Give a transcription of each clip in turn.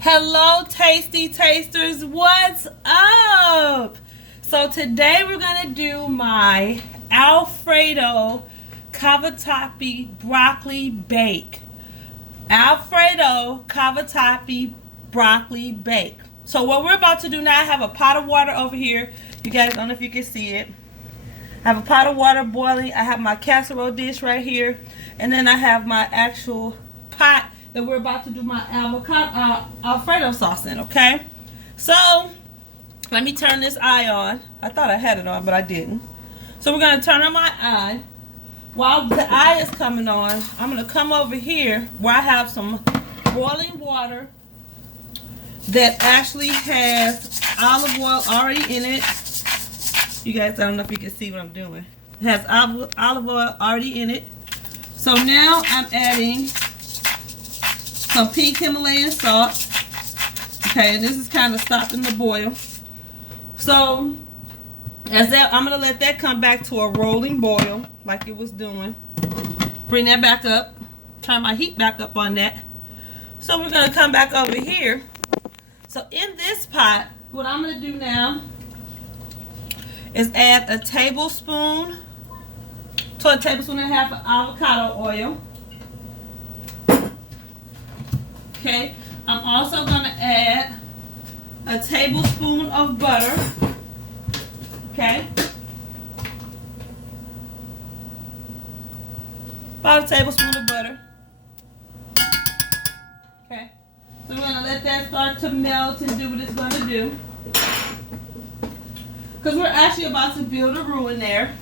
Hello, tasty tasters. What's up? So today we're gonna do my Alfredo cavatappi broccoli bake. Alfredo cavatappi broccoli bake. So what we're about to do now, I have a pot of water over here. You guys don't know if you can see it. I have a pot of water boiling. I have my casserole dish right here, and then I have my actual pot that we're about to do my Alfredo sauce in. Okay, so let me turn this eye on. I thought I had it on, but I didn't. So we're gonna turn on my eye. While the eye is coming on, I'm gonna come over here where I have some boiling water that actually has olive oil already in it. You guys, I don't know if you can see what I'm doing. It has olive oil already in it. So now I'm adding some pink Himalayan salt. Okay, and this is kind of stopping the boil. So as that, I'm gonna let that come back to a rolling boil like it was doing. Bring that back up. Turn my heat back up on that. So we're gonna come back over here. So in this pot, what I'm gonna do now is add a tablespoon to a tablespoon and a half of avocado oil. Okay, I'm also going to add a tablespoon of butter. Okay, about a tablespoon of butter. Okay, so we're going to let that start to melt and do what it's going to do, because we're actually about to build a roux in there.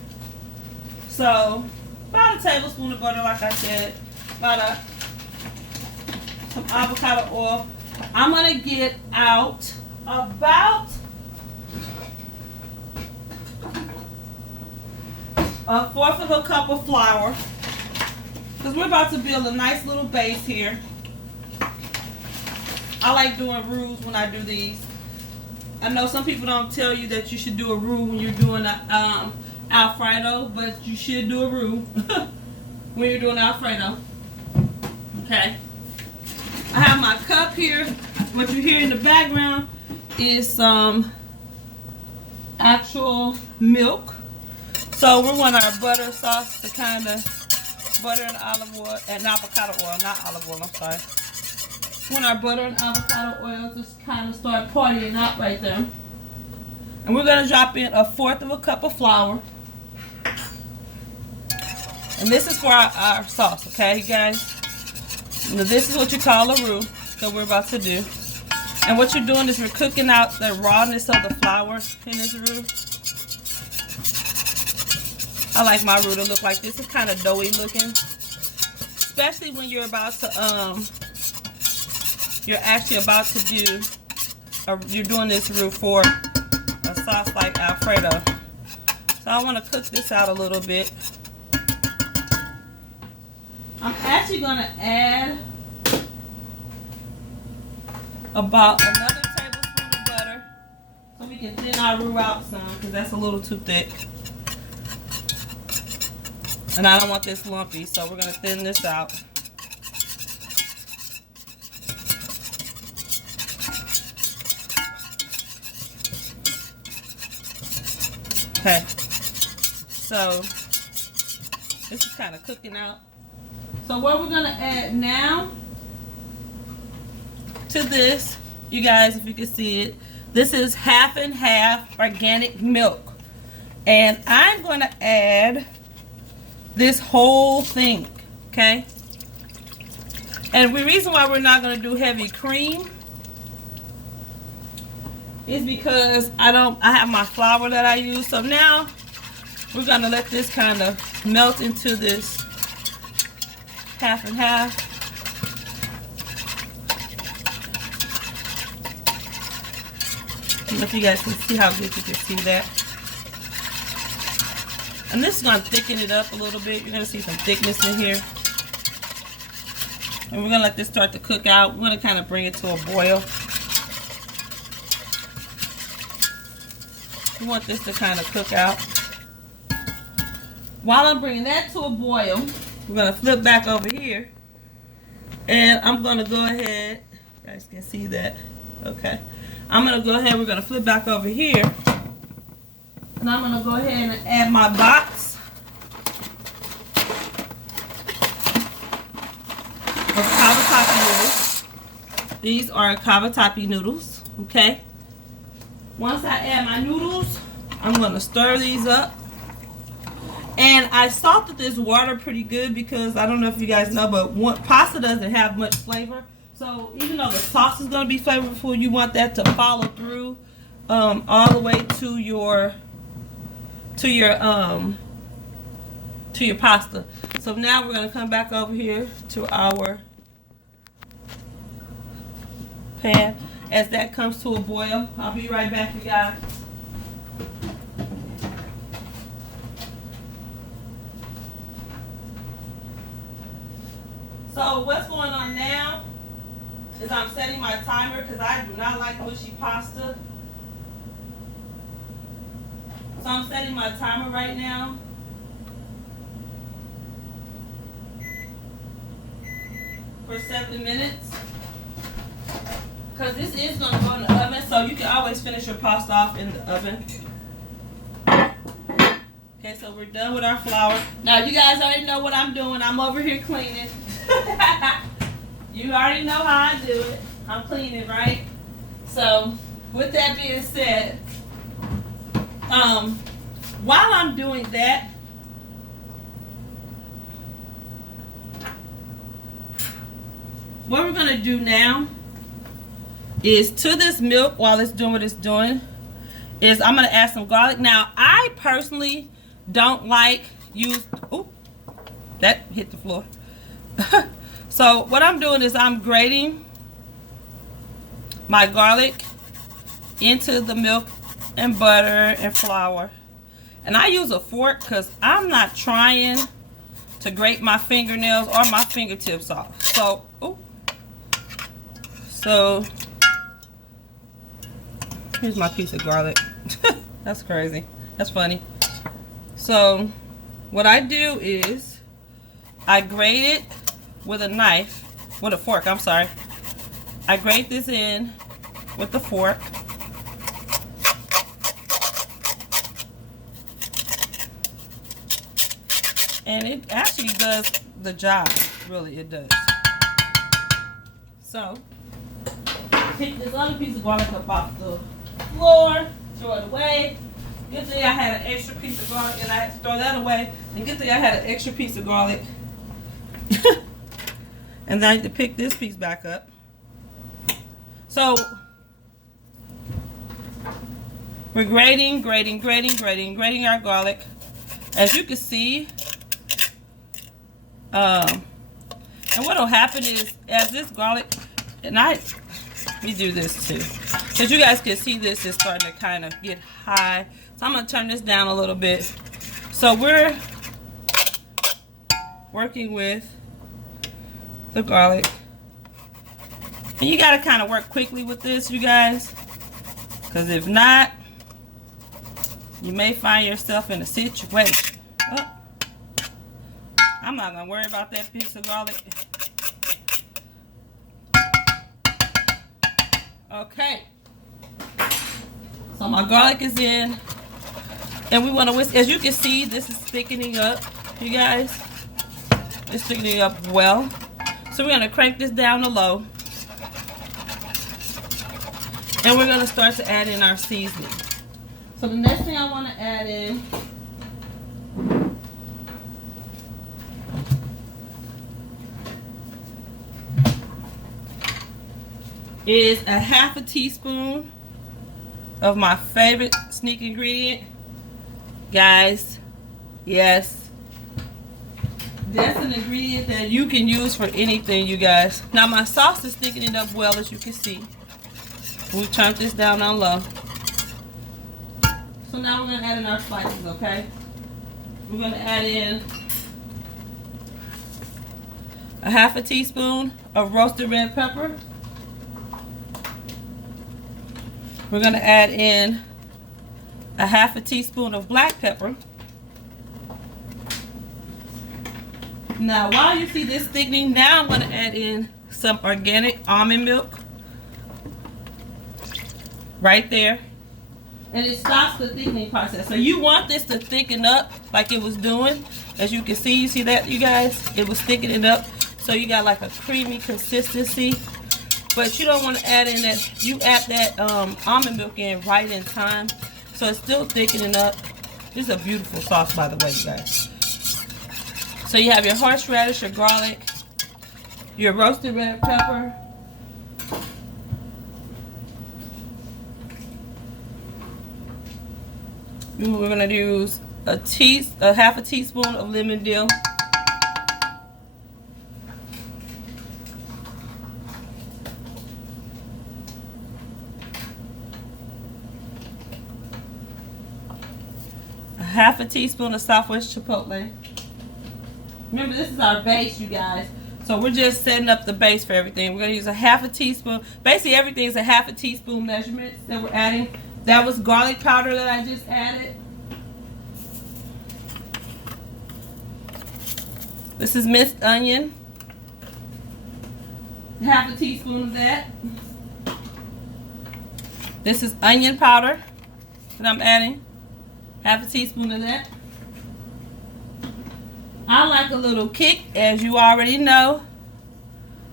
So about a tablespoon of butter, like I said, about some avocado oil. I'm gonna get out about a fourth of a cup of flour, because we're about to build a nice little base here. I like doing roux when I do these. I know some people don't tell you that you should do a roux when you're doing a Alfredo, but you should do a roux when you're doing Alfredo. Okay. I have my cup here. What you hear in the background is some actual milk. So we want our butter sauce to kind of butter and olive oil and avocado oil, not olive oil. I'm sorry. We want our butter and avocado oil to kind of start partying out right there. And we're going to drop in a fourth of a cup of flour. And this is for our sauce, okay, you guys? Now, this is what you call a roux that we're about to do. And what you're doing is you're cooking out the rawness of the flour in this roux. I like my roux to look like this. It's kind of doughy looking. Especially when you're about to, you're actually about to do, you're doing this roux for a sauce like Alfredo. So I want to cook this out a little bit. I'm actually going to add about another tablespoon of butter so we can thin our roux out some, because that's a little too thick. And I don't want this lumpy, so we're going to thin this out. Okay, so this is kind of cooking out. So what we're gonna add now to this, you guys, if you can see it, this is half and half organic milk. And I'm gonna add this whole thing, okay? And the reason why we're not gonna do heavy cream is because I have my flour that I use. So now we're gonna let this kind of melt into this half and half. I don't know if you guys can see how good you can see that. And this is going to thicken it up a little bit. You're going to see some thickness in here. And we're going to let this start to cook out. We're going to kind of bring it to a boil. We want this to kind of cook out. While I'm bringing that to a boil, we're going to flip back over here. And I'm going to go ahead You guys can see that. Okay. I'm going to go ahead. We're going to flip back over here. And I'm going to go ahead and add my box of cavatappi noodles. These are cavatappi noodles. Okay. Once I add my noodles, I'm going to stir these up. And I salted this water pretty good because I don't know if you guys know, but pasta doesn't have much flavor. So even though the sauce is going to be flavorful, you want that to follow through all the way to your pasta. So now we're going to come back over here to our pan as that comes to a boil. I'll be right back, you guys. So what's going on now is I'm setting my timer because I do not like mushy pasta. So I'm setting my timer right now. For 7 minutes. Because this is going to go in the oven, so you can always finish your pasta off in the oven. Okay, so we're done with our flour. Now you guys already know what I'm doing. I'm over here cleaning. You already know how I do it. I'm cleaning, right? So with that being said, while I'm doing that, what we're going to do now is to this milk, while it's doing what it's doing, is I'm going to add some garlic. Now, I personally don't like ooh, that hit the floor. So what I'm doing is I'm grating my garlic into the milk and butter and flour. And I use a fork because I'm not trying to grate my fingernails or my fingertips off. So, ooh. So, here's my piece of garlic. That's crazy. That's funny. So, what I do is I grate it with a knife, with a fork, I'm sorry. I grate this in with the fork. And it actually does the job. Really, it does. So, pick this other piece of garlic up off the floor, throw it away. Good thing I had an extra piece of garlic and I had to throw that away. And good thing I had an extra piece of garlic. And then I need to pick this piece back up. So, we're grating our garlic. As you can see, and what will happen is, as this garlic, and let me do this too, because you guys can see this is starting to kind of get high. So I'm going to turn this down a little bit. So we're working with the garlic. And you got to kind of work quickly with this, you guys, because if not, you may find yourself in a situation. Oh, I'm not going to worry about that piece of garlic. Okay. So my garlic is in. And we want to whisk. As you can see, this is thickening up, you guys. It's thickening up well. So we're going to crank this down to low. And we're going to start to add in our seasoning. So the next thing I want to add in is a half a teaspoon of my favorite sneak ingredient. Guys, yes, that's an ingredient that you can use for anything, you guys. Now my sauce is thickening up well, as you can see. We turned this down on low. So now we're going to add in our spices, okay? We're going to add in a half a teaspoon of roasted red pepper. We're going to add in a half a teaspoon of black pepper. Now while you see this thickening, now I'm going to add in some organic almond milk. right there. And it stops the thickening process. So you want this to thicken up like it was doing. As you can see, you see that, you guys? It was thickening up. So you got like a creamy consistency. But you don't want to add in that, you add that almond milk in right in time. So it's still thickening up. This is a beautiful sauce, by the way, you guys. So you have your horseradish, your garlic, your roasted red pepper, we're gonna use a half a teaspoon of lemon dill, a half a teaspoon of Southwest Chipotle. Remember, this is our base, you guys. So we're just setting up the base for everything. We're gonna use a half a teaspoon. Basically, everything is a half a teaspoon measurements that we're adding. That was garlic powder that I just added. This is minced onion. Half a teaspoon of that. This is onion powder that I'm adding. Half a teaspoon of that. I like a little kick, as you already know.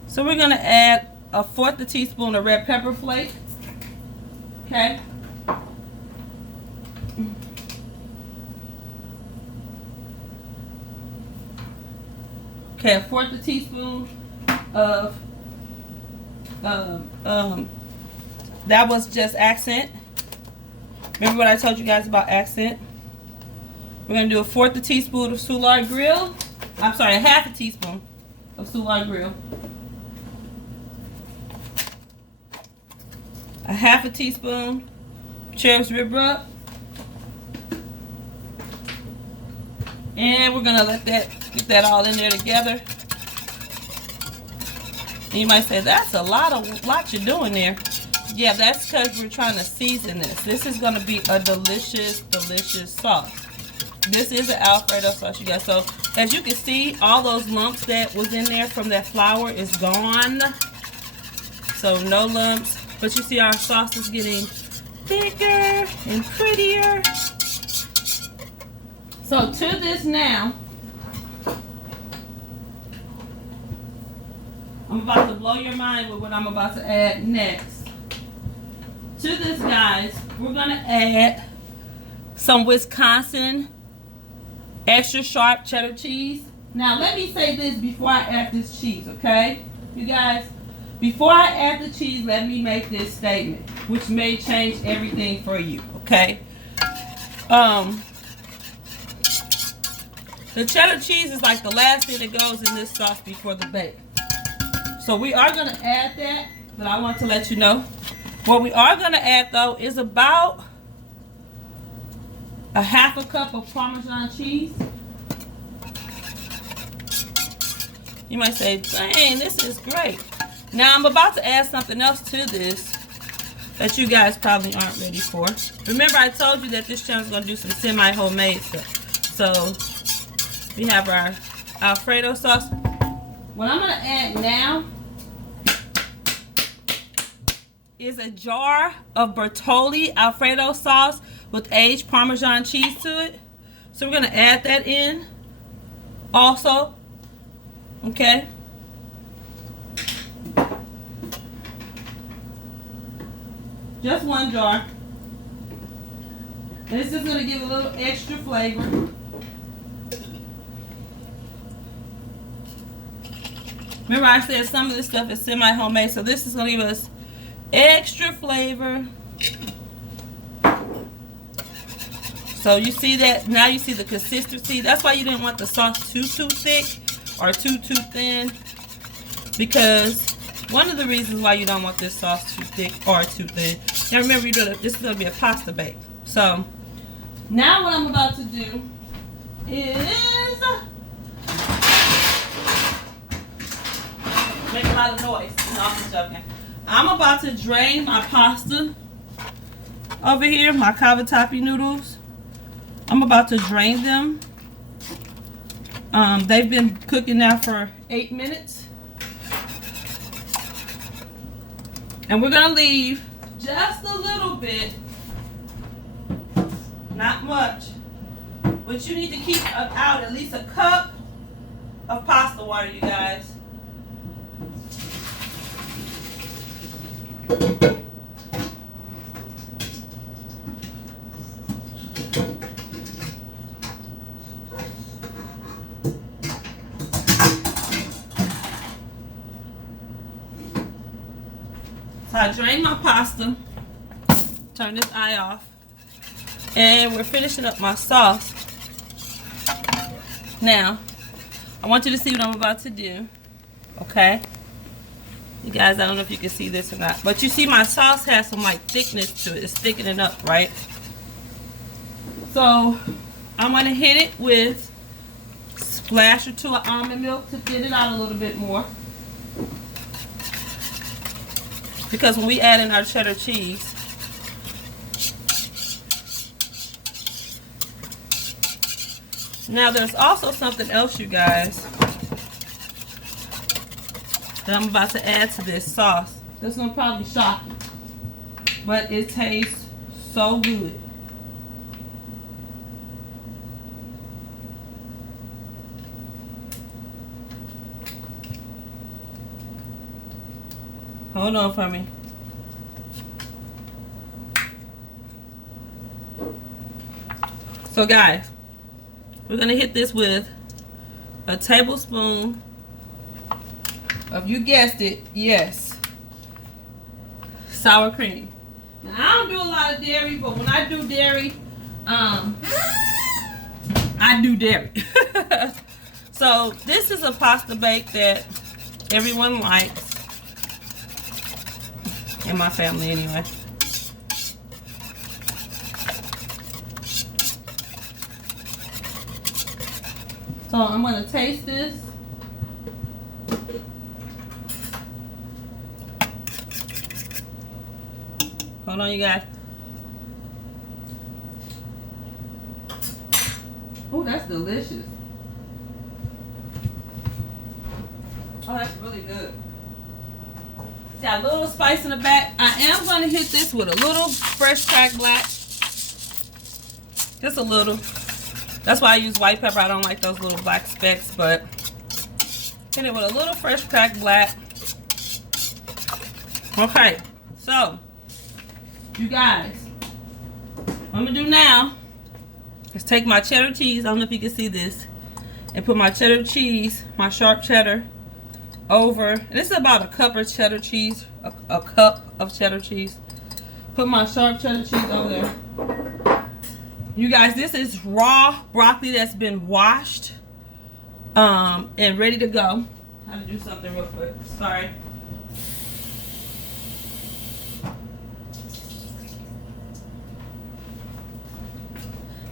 So we're gonna add a fourth a teaspoon of red pepper flake. Okay. Okay, a fourth a teaspoon of that was just accent. Remember what I told you guys about accent? We're gonna do a fourth a teaspoon of Soulard Grill. I'm sorry, a half a teaspoon of Soulard Grill. A half a teaspoon Cherub's Rib Rub. And we're gonna let that get that all in there together. And you might say, that's a lot you're doing there. Yeah, that's because we're trying to season this. This is gonna be a delicious, delicious sauce. This is an Alfredo sauce, you guys. So as you can see, all those lumps that was in there from that flour is gone. So no lumps. But you see our sauce is getting bigger and prettier. So to this now, I'm about to blow your mind with what I'm about to add next. To this, guys, we're gonna add some Wisconsin extra sharp cheddar cheese. Now let me say this before I add this cheese, okay? You guys, before I add the cheese, let me make this statement, which may change everything for you, okay? The cheddar cheese is like the last thing that goes in this sauce before the bake. So we are gonna add that, but I want to let you know. What we are gonna add though is about a half a cup of Parmesan cheese. You might say, dang, this is great. Now I'm about to add something else to this that you guys probably aren't ready for. Remember I told you that this channel is gonna do some semi-homemade stuff. So we have our Alfredo sauce. What I'm gonna add now is a jar of Brocolli Alfredo sauce with aged Parmesan cheese to it. So we're gonna add that in also, okay? Just one jar. This is gonna give a little extra flavor. Remember I said some of this stuff is semi-homemade, so this is gonna give us extra flavor. So you see that, now you see the consistency. That's why you didn't want the sauce too thick or too thin, because one of the reasons why you don't want this sauce too thick or too thin. Now remember, this is gonna be a pasta bake. So now what I'm about to do is make a lot of noise. No, I'm just joking. I'm about to drain my pasta over here, my cavatappi noodles. I'm about to drain them. They've been cooking now for 8 minutes. And we're gonna leave just a little bit, not much, but you need to keep out at least a cup of pasta water, you guys. So I drained my pasta, turn this eye off, and we're finishing up my sauce. Now, I want you to see what I'm about to do, okay? You guys, I don't know if you can see this or not, but you see my sauce has some like thickness to it. It's thickening up, right? So, I'm going to hit it with a splash or two of almond milk to thin it out a little bit more. Because when we add in our cheddar cheese, now there's also something else, you guys, that I'm about to add to this sauce. This is gonna probably shock you, but it tastes so good. Hold on for me. So guys, we're gonna hit this with a tablespoon of, you guessed it, yes, sour cream. Now I don't do a lot of dairy, but when I do dairy, I do dairy. So this is a pasta bake that everyone likes. In my family anyway. So I'm going to taste this. Hold on, you guys. Oh, that's delicious. Oh, that's really good. Got a little spice in the back. I am going to hit this with a little fresh cracked black. Just a little. That's why I use white pepper. I don't like those little black specks, but hit it with a little fresh cracked black. Okay, so you guys, what I'm going to do now is take my cheddar cheese. I don't know if you can see this. And put my cheddar cheese, my sharp cheddar, over, and this is about a cup of cheddar cheese, a cup of cheddar cheese. Put my sharp cheddar cheese over there. You guys, this is raw broccoli that's been washed and ready to go. I have to do something real quick. Sorry.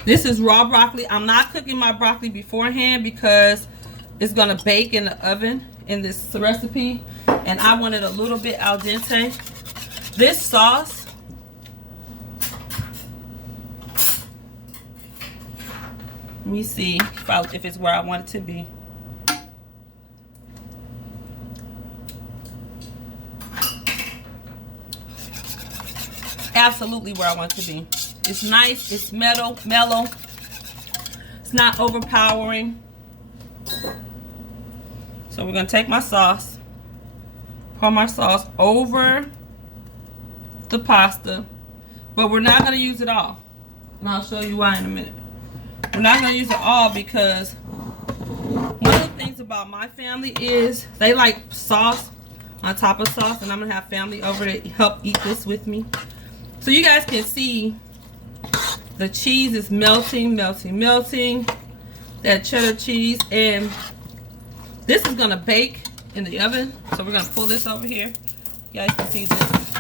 This is raw broccoli. I'm not cooking my broccoli beforehand because it's gonna bake in the oven in this recipe, and I want it a little bit al dente. This sauce, let me see if it's where I want it to be. Absolutely where I want it to be. It's nice, it's mellow. It's not overpowering. So we're going to take my sauce, pour my sauce over the pasta, but we're not going to use it all. And I'll show you why in a minute. We're not going to use it all because one of the things about my family is they like sauce on top of sauce, and I'm going to have family over to help eat this with me. So you guys can see the cheese is melting. That cheddar cheese, and this is gonna bake in the oven. So we're gonna pull this over here. You guys can see this.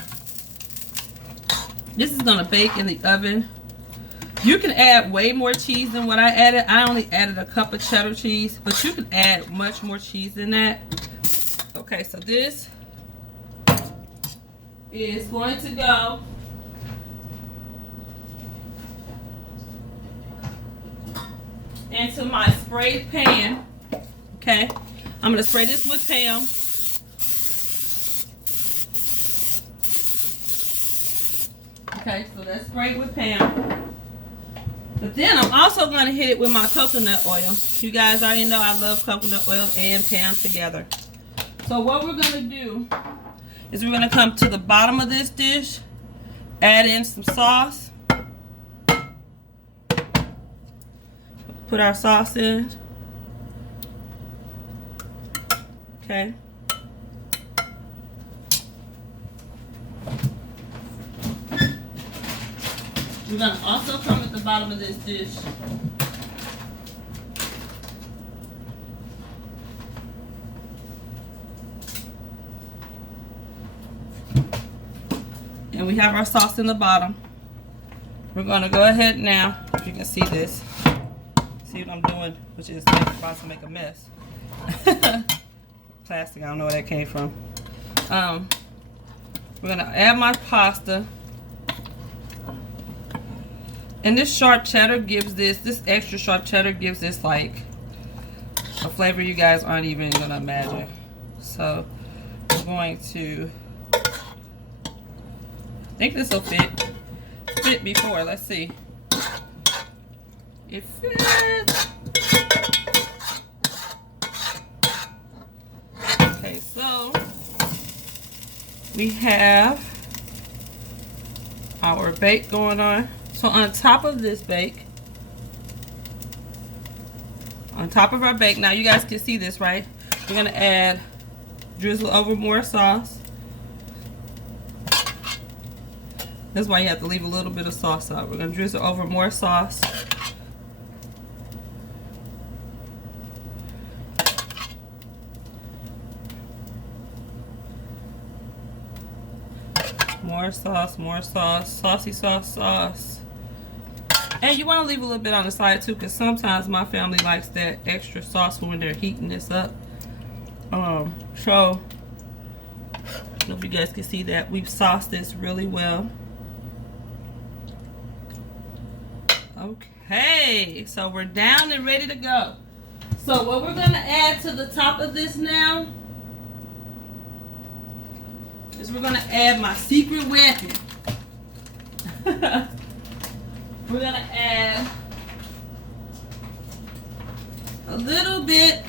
This is gonna bake in the oven. You can add way more cheese than what I added. I only added a cup of cheddar cheese, but you can add much more cheese than that. Okay, so this is going to go into my sprayed pan. Okay, I'm gonna spray this with Pam. Okay, so that's great with Pam. But then I'm also going to hit it with my coconut oil. You guys already know I love coconut oil and Pam together. So what we're going to do is we're going to come to the bottom of this dish, add in some sauce. Put our sauce in. Okay. We're going to also come at the bottom of this dish. And we have our sauce in the bottom. We're going to go ahead now, if you can see this. See what I'm doing, which is about to make a mess. Plastic, I don't know where that came from. We're going to add my pasta. And this sharp cheddar gives this extra sharp cheddar gives this like a flavor you guys aren't even gonna imagine. So we're going to, I think this will fit before. Let's see. It fits. Okay, so we have our bake going on. So on top of this bake, on top of our bake, now you guys can see this, right? We're gonna add, drizzle over more sauce. That's why you have to leave a little bit of sauce out. We're gonna drizzle over more sauce. More sauce, saucy sauce. And you want to leave a little bit on the side too, because sometimes my family likes that extra sauce when they're heating this up. So, I don't know if you guys can see that. We've sauced this really well. Okay, so we're down and ready to go. So what we're going to add to the top of this now is we're going to add my secret weapon. We're going to add a little bit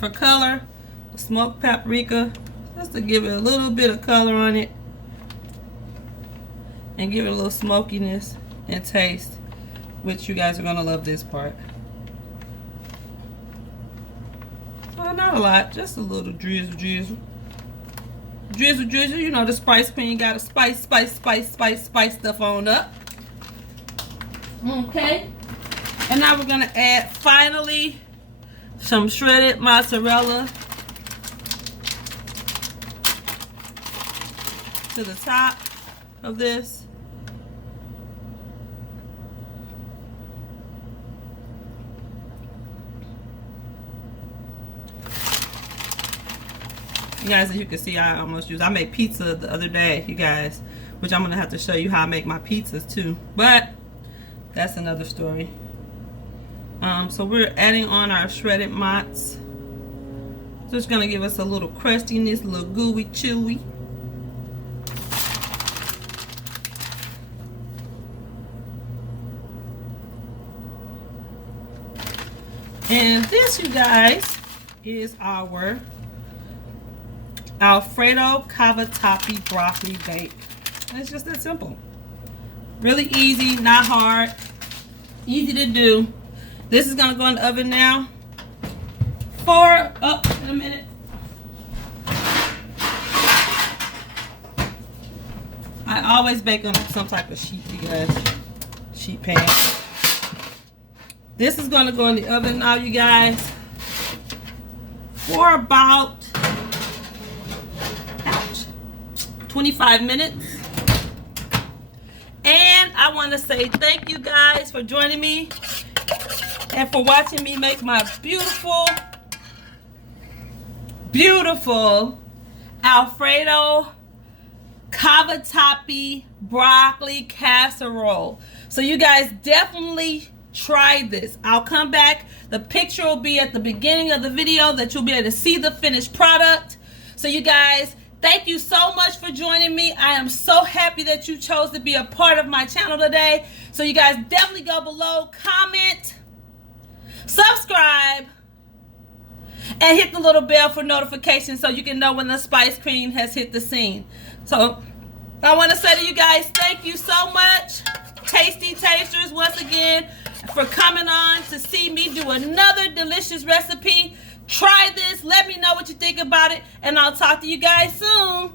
for color, smoked paprika, just to give it a little bit of color on it and give it a little smokiness and taste, which you guys are going to love this part. Well, not a lot, just a little drizzle. You know the spice queen got to spice stuff on up. Okay, and now we're going to add finally some shredded mozzarella to the top of this. You guys, as you can see, I made pizza the other day, you guys, which I'm going to have to show you how I make my pizzas too, but that's another story. So we're adding on our shredded mozz. Just going to give us a little crustiness, a little gooey, chewy. And this, you guys, is our Alfredo cavatappi broccoli bake. And it's just that simple. Really easy, not hard, easy to do. This is going to go in the oven now for, in a minute. I always bake on some type of sheet, you guys, sheet pan. This is going to go in the oven now, you guys, for about 25 minutes. And I want to say thank you guys for joining me and for watching me make my beautiful Alfredo cavatappi broccoli casserole. So you guys definitely try this. I'll come back. The picture will be at the beginning of the video that you'll be able to see the finished product. So you guys Thank you so much for joining me. I am so happy that you chose to be a part of my channel today. So you guys definitely go below, comment, subscribe, and hit the little bell for notifications so you can know when the spice cream has hit the scene. So I want to say to you guys, thank you so much, Tasty Tasters, once again, for coming on to see me do another delicious recipe. Try this. Let me know what you think about it, and I'll talk to you guys soon.